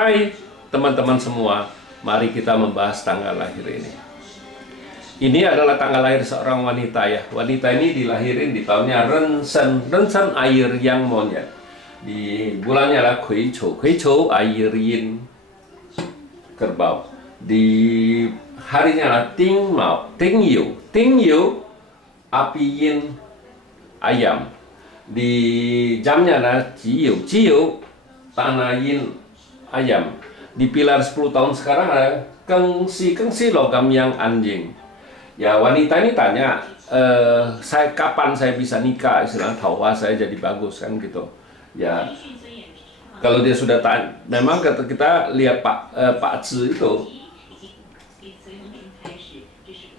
Hai teman-teman semua, mari kita membahas tanggal lahir ini. Ini adalah tanggal lahir seorang wanita ya. Wanita ini dilahirin di tahunnya Rensen air yang monyet. Di bulannya adalah Kuichou air yin kerbau. Di harinya adalah Ting Yu api yin ayam. Di jamnya adalah Ji Yu tanah yin ayam. Di pilar 10 tahun sekarang ada Kengsi logam yang anjing. Ya, wanita ini tanya, kapan saya bisa nikah? Istilah tauwa saya jadi bagus kan gitu. Ya, kalau dia sudah tanya, memang kita lihat Pak Zi itu,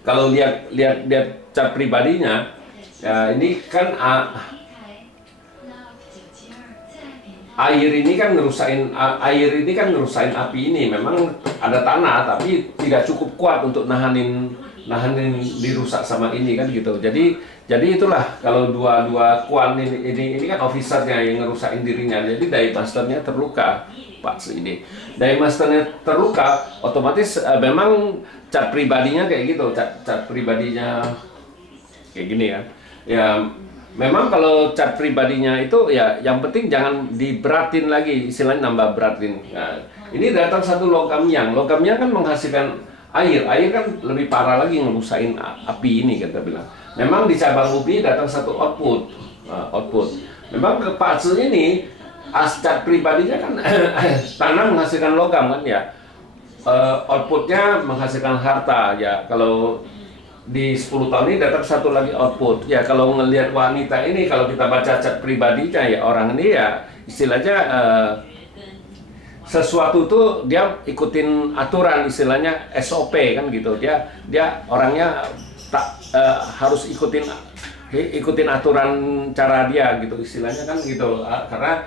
kalau lihat cat pribadinya, ya ini kan air ini kan ngerusain api ini. Memang ada tanah tapi tidak cukup kuat untuk nahanin dirusak sama ini kan gitu. Jadi itulah kalau dua kuan ini kan officernya yang ngerusain dirinya. Jadi dai masternya terluka, Pak ini. Dai masternya terluka, otomatis memang cat pribadinya kayak gitu. Cat pribadinya kayak gini kan. Ya memang kalau cat pribadinya itu ya yang penting jangan diberatin lagi, istilahnya nambah beratin. Nah, ini datang satu logam yang kan menghasilkan air kan lebih parah lagi ngerusain api ini kita bilang. Memang di cabang bumi datang satu output. Memang ke Pak Zi ini cat pribadinya kan tanah menghasilkan logam kan ya. Outputnya menghasilkan harta ya. Kalau di 10 tahun ini datang satu lagi output. Ya kalau ngelihat wanita ini, kalau kita baca cat pribadinya ya, orang ini ya istilahnya sesuatu tuh dia ikutin aturan, istilahnya SOP kan gitu. Dia orangnya harus ikutin aturan cara dia gitu, istilahnya kan gitu. Karena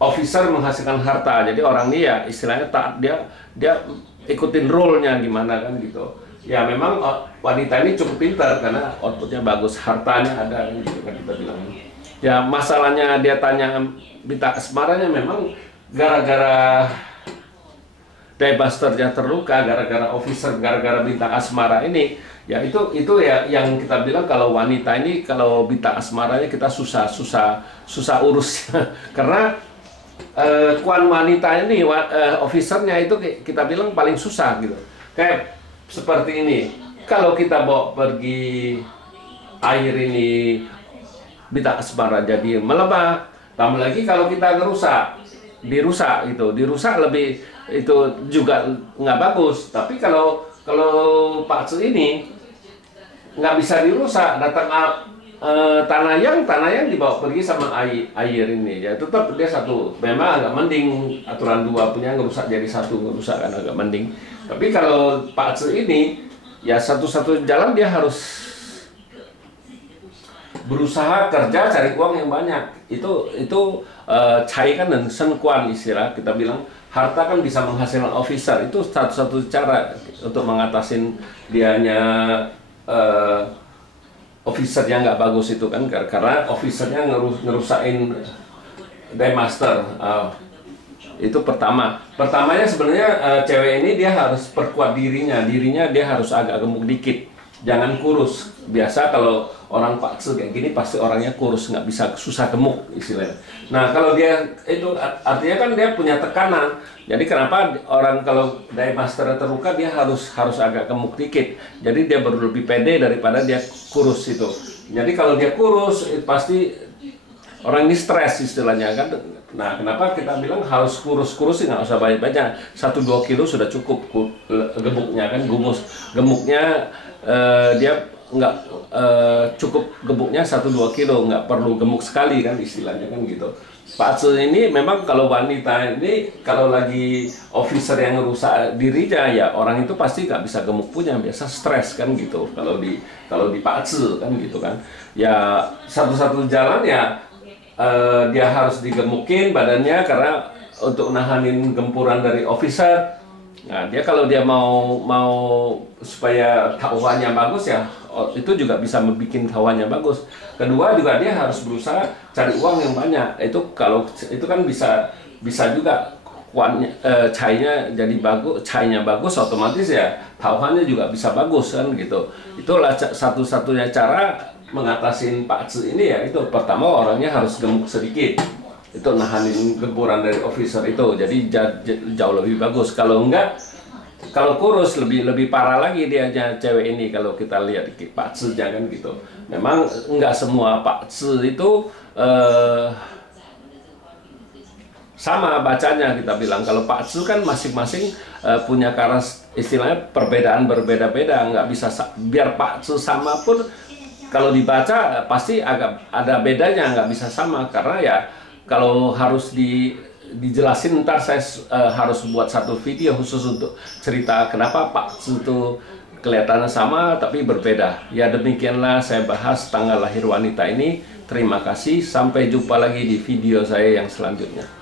officer menghasilkan harta, jadi orang ini ya istilahnya dia ikutin rule-nya gimana kan gitu. Ya memang wanita ini cukup pintar karena outputnya bagus, hartanya ada gitu kan kita bilang. Ya masalahnya dia tanya minta asmaranya memang gara-gara diebusternya terluka, gara-gara officer, gara-gara bintang asmara ini. Ya itu ya yang kita bilang kalau wanita ini kalau bintang asmaranya kita susah urus karena kuan wanita ini officernya itu kita bilang paling susah gitu. Kayak seperti ini, kalau kita bawa pergi air ini bintang asmara jadi melemah, tambah lagi kalau kita dirusak lebih itu juga nggak bagus. Tapi kalau Pak Zi ini nggak bisa dirusak, datang tanah yang dibawa pergi sama air ini ya tetap dia satu. Memang agak mending aturan dua punya ngerusak jadi satu, ngerusak kan agak mending. Tapi kalau Pak Zi ini ya satu-satu jalan dia harus berusaha kerja cari uang yang banyak. Itu cai kan dan senkuan istilah kita bilang, harta kan bisa menghasilkan officer. Itu satu-satu cara untuk mengatasin dianya officer yang nggak bagus itu kan, karena officernya ngerusain daymaster. Itu pertamanya sebenarnya cewek ini dia harus perkuat dirinya dia harus agak gemuk dikit, jangan kurus. Biasa kalau orang Pak Zi kayak gini pasti orangnya kurus, nggak bisa, susah gemuk istilahnya. Nah kalau dia itu artinya kan dia punya tekanan. Jadi kenapa orang kalau daymaster terluka dia harus agak gemuk dikit, jadi dia baru lebih pede daripada dia kurus itu. Jadi kalau dia kurus pasti orang ini stres istilahnya kan. Nah kenapa kita bilang harus kurus sih, nggak usah banyak-banyak, 1-2 kilo sudah cukup gemuknya kan. Gemuknya dia nggak cukup gemuknya 1-2 kilo, nggak perlu gemuk sekali kan istilahnya kan gitu. Pak Zi ini memang kalau wanita ini kalau lagi officer yang ngerusak dirinya ya orang itu pasti nggak bisa gemuk punya, biasa stres kan gitu kalau di Pak Zi kan gitu kan. Ya satu-satu jalan ya dia harus digemukin badannya karena untuk nahanin gempuran dari officer. Nah, dia kalau dia mau supaya tawanya bagus ya, itu juga bisa membuat tawanya bagus. Kedua juga dia harus berusaha cari uang yang banyak. Itu kalau itu kan bisa bisa juga kuatnya cainya jadi bagus, cainya bagus, otomatis ya tauhannya juga bisa bagus kan gitu. Itulah satu-satunya cara mengatasi pakce ini ya, itu pertama orangnya harus gemuk sedikit, itu nahanin gempuran dari officer itu, jadi jauh lebih bagus. Kalau enggak, kalau kurus lebih parah lagi dia cewek ini. Kalau kita lihat pakce jangan gitu. Memang enggak semua pakce itu sama bacanya. Kita bilang kalau pakce kan masing-masing punya istilahnya perbedaan berbeda-beda, nggak bisa biar pakce sama pun kalau dibaca pasti agak ada bedanya, nggak bisa sama, karena ya kalau harus dijelasin ntar saya harus buat satu video khusus untuk cerita kenapa pakce itu kelihatannya sama tapi berbeda. Ya demikianlah saya bahas tanggal lahir wanita ini. Terima kasih, sampai jumpa lagi di video saya yang selanjutnya.